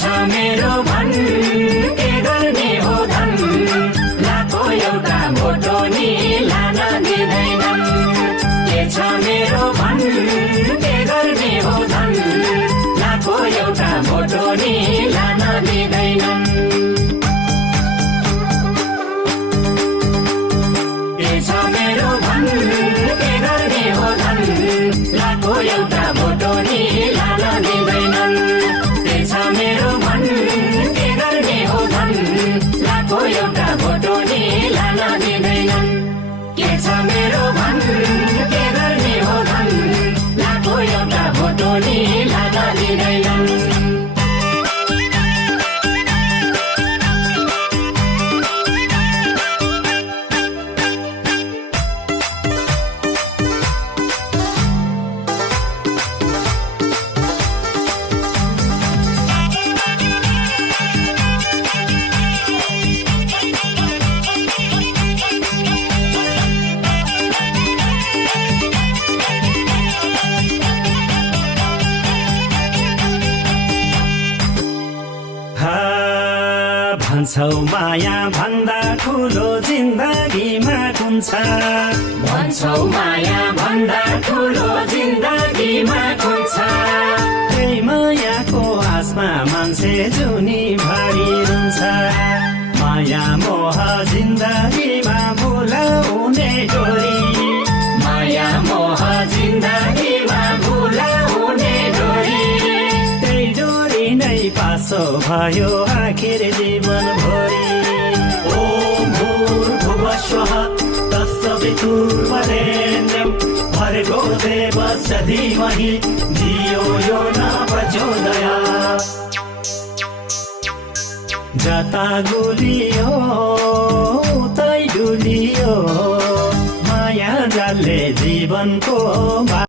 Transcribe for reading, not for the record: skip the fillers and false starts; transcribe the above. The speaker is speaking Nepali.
छ मेरो भन के गर्ने हो धन लाखो एउटा भोटो नि लान दिँदैनन् के छ मेरो भन के गर्ने हो धन लाखो एउटा भोटो नि लान दिँदैनन् के छ मेरो भन के गर्ने हो धन लाखो एउटा भोटो नि लान दिँदैनन् के छ मेरो भन के गर्ने हो धन लाखो एउटा भोटो नि लान दिँदैनन् के छ मेरो भन के गर्ने हो धन लाखो एउटा भोटो नि लान दिँदैनन् भन्छौ माया भन्दा ठुलो जिन्दगीमा कुन छ भन्छौ माया भन्दा ठुलो जिन्दगीमा कुन छ त्यही मायाको आसमा मान्छे जुनी भरि रुन्छ माया मोह जिन्दगीमा भुलाउने डोरी माया मोह जिन्दगीमा भुलाउने डोरी त्यही डोरी नै पासो भयो आखिर जीवन भरि ॐ भूर्भुवस्वः तत्सवितुर्वरेण्यं भर्गो देवस्य धीमहि धियो यो न प्रचोदयात् जता गुलियो उतै डुलियो माया जालले जीवनको